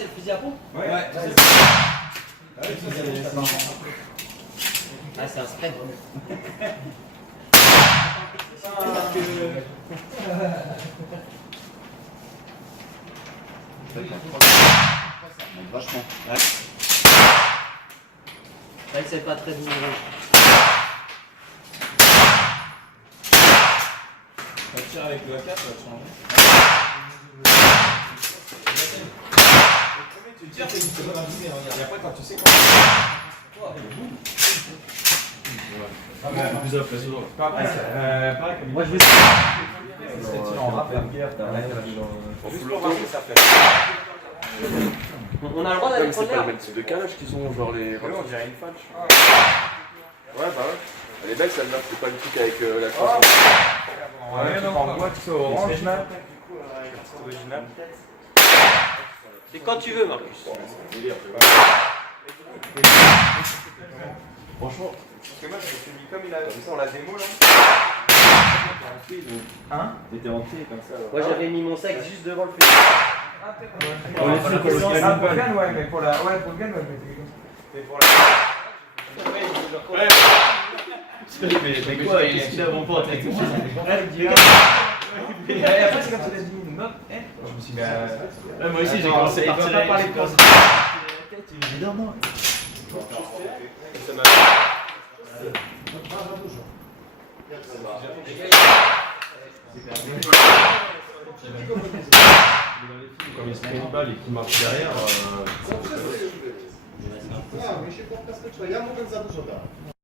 c'est le fusil à pompe? Ouais. Ah, c'est un spread. Vachement. C'est vrai que c'est pas très douloureux. Tu tires avec le AK, ça va te changer. Le premier, tu tires, tu sais pas d'imprimer, regarde. Et après, quand tu sais quand. Plus après, toujours. Pareil comme Moi, je veux. en rap, en guerre, t'as rien à juste pour voir ce que ça fait. On a le droit d'aller C'est prendre pas le l'air. même type de calage qu'ils ont, genre les. Ouais, on dirait une fâche. Ouais, bah ouais. Elle est belle celle-là, c'est pas le truc avec la Oh. croix. Ouais, non, en boîte, c'est orange, là. Original. C'est quand tu veux, Marcus. Franchement, Parce que moi, je me suis mis comme il a vu ça, on la démo, là. Hein? t'étais entier comme ça. Moi, j'avais mis mon sac juste devant le fusil. Ah, pour le gun, ouais, mais pour la. Ouais, pour le gun, ouais, mais pour la. Mais quoi, qu'est-ce qu'il a mon pote avec moi? Et après, c'est quand il a dit une note, je me suis dit, Moi aussi, j'ai commencé à partir. pas parler de cause. Non, non. Comme il se prend une balle et qu'il marche derrière. Ja, mi się po prostu ja mogę za dużo dać.